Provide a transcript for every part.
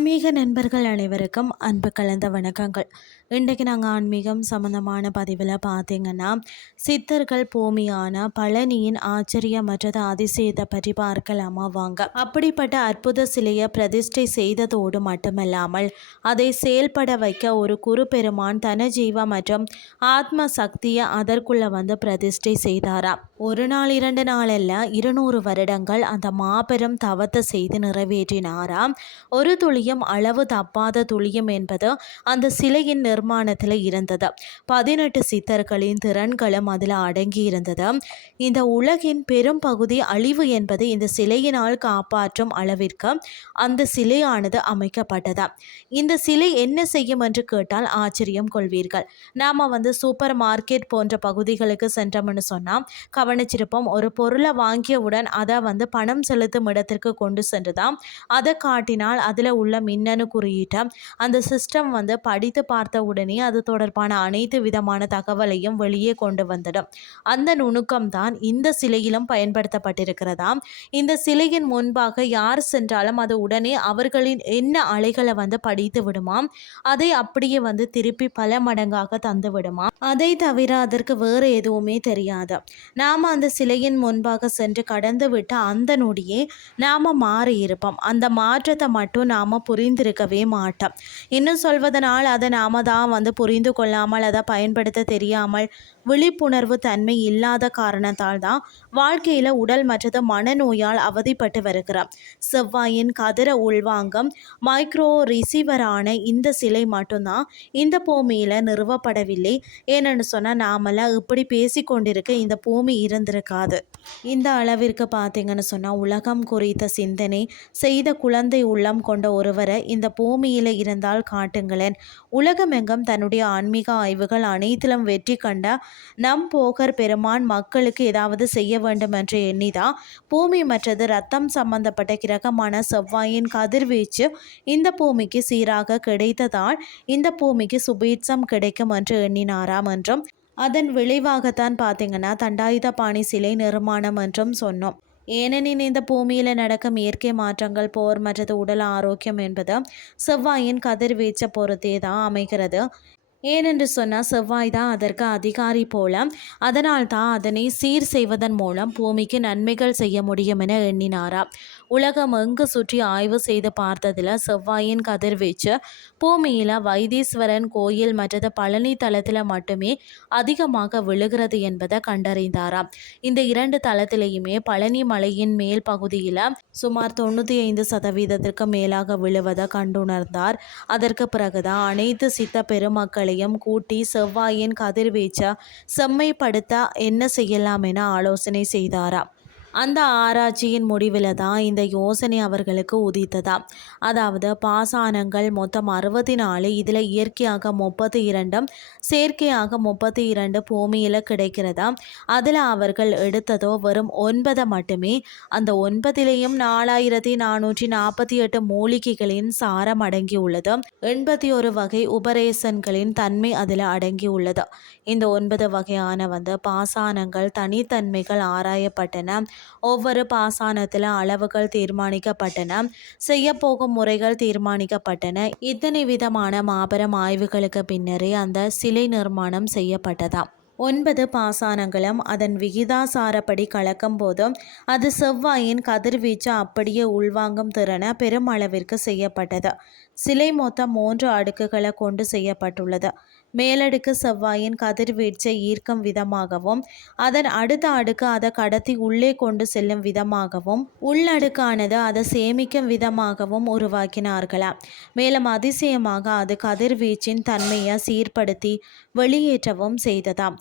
ஆன்மீக நண்பர்கள் அனைவருக்கும் அன்பு கலந்த வணக்கங்கள். இன்றைக்கு நாங்கள் ஆன்மீகம் சம்மந்தமான பதிவில் பார்த்தீங்கன்னா, சித்தர்கள் பூமியான பழனியின் ஆச்சரியமற்றது அதிசயத்தை பற்றி பார்க்கலாமா வாங்க. அப்படிப்பட்ட அற்புத சிலையை பிரதிஷ்டை செய்ததோடு மட்டுமல்லாமல் அதை செயல்பட வைக்க ஒரு குரு பெருமான் தன ஜீவ மற்றும் ஆத்ம சக்தியை அதற்குள்ள பிரதிஷ்டை செய்தாராம். ஒரு நாள் 2 நாள் அல்ல, 200 வருடங்கள் அந்த மாபெரும் தவத்தை செய்து நிறைவேற்றினாராம். ஒரு துளியும் அளவு தப்பாத துளியும் என்பது அந்த சிலையின் நிர்மாணத்தில் இருந்தது. 18 சித்தர்களின் திறன்களும் அதில் அடங்கி இருந்தது. இந்த உலகின் பெரும் பகுதி அழிவு என்பது இந்த சிலையினால் காப்பாற்றும் அளவிற்கு அந்த சிலையானது அமைக்கப்பட்டது. இந்த சிலை என்ன செய்யும் என்று கேட்டால் ஆச்சரியம் கொள்வீர்கள். நாம் சூப்பர் மார்க்கெட் போன்ற பகுதிகளுக்கு சென்றோம்னு சொன்னால் கவனிச்சிருப்போம், ஒரு பொருளை வாங்கியவுடன் அதை பணம் செலுத்தும் இடத்திற்கு கொண்டு சென்றுதான் அதை காட்டினால் அதில் உள்ள மின்னணு குறியீட்டை அந்த சிஸ்டம் படித்து பார்த்த உடனே அது தொடர்பான அனைத்து விதமான தகவலையும் வெளியே கொண்டு வந்துடும். அந்த நுணுக்கம் தான் இந்த சிலையிலும் பயன்படுத்தப்பட்டிருக்கிறதாம். இந்த சிலையின் முன்பாக யார் சென்றாலும் அது உடனே அவர்களின் என்ன அலைகளை படித்து விடுமாம். அதை அப்படியே திருப்பி பல மடங்காக தந்து விடுமாம். அதை தவிர அதற்கு வேறு எதுவுமே தெரியாது. நாம் அந்த சிலையின் முன்பாக சென்று கடந்து விட்டு அந்த நொடியே நாம் மாறி இருப்போம். அந்த மாற்றத்தை மட்டும் நாம் புரிந்திருக்கவே மாட்டோம். இன்னும் சொல்வதனால் அதை நாம் தான் புரிந்து கொள்ளாமல் அதை பயன்படுத்த தெரியாமல் விழிப்புணர்வு தன்மை இல்லாத காரணத்தால் தான் வாழ்க்கையில் உடல் மற்றது மனநோயால் அவதிப்பட்டு வருகிறோம். செவ்வாயின் கதிர உள்வாங்கம் மைக்ரோ ரிசீவரான இந்த சிலை மட்டும்தான் இந்த பூமியில் நிறுவப்படவில்லை. ஏன்னு சொன்னால் நாமெல்லாம் இப்படி பேசி கொண்டிருக்க இந்த பூமி இருந்திருக்காது. இந்த அளவிற்கு பார்த்தீங்கன்னு சொன்னால் உலகம் குறித்த சிந்தனை செய்த குழந்தை உள்ளம் கொண்ட ஒருவரை இந்த பூமியில் இருந்தால் காட்டுங்களேன். உலகமெங்கும் தன்னுடைய ஆன்மீக ஆய்வுகள் அனைத்திலும் வெற்றி கண்ட நம் போகர் பெருமான் மக்களுக்கு ஏதாவது செய்ய வேண்டும் என்று எண்ணிதான் பூமி மற்றது ரத்தம் சம்பந்தப்பட்ட கிரகமான செவ்வாயின் கதிர்வீச்சு இந்த பூமிக்கு சீராக கிடைத்ததால் இந்த பூமிக்கு சுபீட்சம் கிடைக்கும் என்று எண்ணினாராம் என்றும் அதன் விளைவாகத்தான் பார்த்தீங்கன்னா தண்டாயுதபாணி சிலை நிர்மாணம் என்றும் சொன்னோம். ஏனெனில் இந்த பூமியில் நடக்கும் இயற்கை மாற்றங்கள், போர் மற்றது உடல் ஆரோக்கியம் என்பது செவ்வாயின் கதிர்வீச்சை பொறுத்தே தான் அமைகிறது. ஏனென்று சொன்னால் செவ்வாய் தான் அதற்கு அதிகாரி போல. அதனால் தான் அதனை சீர் செய்வதன் மூலம் பூமிக்கு நன்மைகள் செய்ய முடியும் என எண்ணினாராம். உலகம் எங்கு சுற்றி ஆய்வு செய்து பார்த்ததில் செவ்வாயின் கதிர்வீச்சு பூமியில் வைத்தீஸ்வரன் கோயில் மற்றது பழனி தளத்தில் மட்டுமே அதிகமாக விழுகிறது என்பதை கண்டறிந்தாராம். இந்த 2 தளத்திலேயுமே பழனி மலையின் மேல் பகுதியில் சுமார் 95% மேலாக விழுவதை கண்டுணர்ந்தார். அதற்கு பிறகுதான் அனைத்து சித்த பெருமக்கள் கூட்டி செவ்வாயின் கதிர்வீச்சை செம்மைப்படுத்த என்ன செய்யலாம் என ஆலோசனை செய்தாராம். அந்த ஆராய்ச்சியின் முடிவில் தான் இந்த யோசனை அவர்களுக்கு உதித்ததாம். அதாவது பாசானங்கள் மொத்தம் 64, இதில் இயற்கையாக 32, செயற்கையாக 32 பூமியில் கிடைக்கிறதா. அதில் அவர்கள் எடுத்ததோ வெறும் 9 மட்டுமே. அந்த 9லேயும் 4448 மூலிகைகளின் சாரம் அடங்கியுள்ளது. 81 வகை உபரேசன்களின் தன்மை அதில் அடங்கியுள்ளது. இந்த 9 வகையான பாசானங்கள் தனித்தன்மைகள் ஆராயப்பட்டன. ஒவ்வொரு பாசானத்தில் அளவுகள் தீர்மானிக்கப்பட்டன, செய்யப்போகும் முறைகள் தீர்மானிக்கப்பட்டன. இத்தனை விதமான மாபெரும் ஆய்வுகளுக்கு பின்னரே அந்த சிலை நிர்மாணம் செய்யப்பட்டதாம். 9 பாசானங்களும் அதன் விகிதாசாரப்படி கலக்கும் போதும் அது செவ்வாயின் கதிர்வீச்சு அப்படியே உள்வாங்கும் திறனை பெருமளவிற்கு செய்யப்பட்டது. சிலை மொத்தம் 3 அடுக்குகளை கொண்டு செய்யப்பட்டுள்ளது. மேலடுக்கு செவ்வாயின் கதிர்வீச்சை ஈர்க்கும் விதமாகவும், அதன் அடுத்த அடுக்கு அதை கடத்தி உள்ளே கொண்டு செல்லும் விதமாகவும், உள்ளடுக்கானது அதை சேமிக்கும் விதமாகவும் உருவாக்கினார்களாம். மேலும் அதிசயமாக அது கதிர்வீச்சின் தன்மையை சீர்படுத்தி வெளியேற்றவும் செய்ததாம்.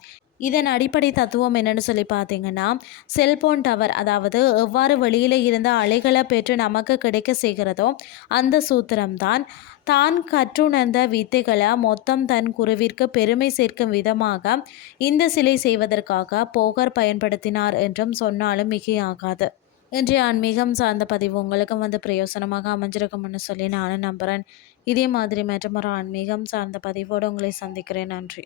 இதன் அடிப்படை தத்துவம் என்னன்னு சொல்லி பார்த்தீங்கன்னா, செல்போன் டவர், அதாவது எவ்வாறு வெளியில் இருந்த அலைகளை பெற்று நமக்கு கிடைக்க செய்கிறதோ அந்த சூத்திரம்தான் தான் கற்றுணர்ந்த வித்தைகளை மொத்தம் தன் குருவிற்கு பெருமை சேர்க்கும் விதமாக இந்த சிலை செய்வதற்காக போகர் பயன்படுத்தினார் என்றும் சொன்னாலும் மிகையாகாது. இன்றைய ஆன்மீகம் சார்ந்த பதிவு உங்களுக்கும் பிரயோசனமாக அமைஞ்சிருக்கும்னு சொல்லி நானும் நம்புகிறேன். இதே மாதிரி மற்றும் ஒரு ஆன்மீகம் சார்ந்த பதிவோடு உங்களை சந்திக்கிறேன். நன்றி.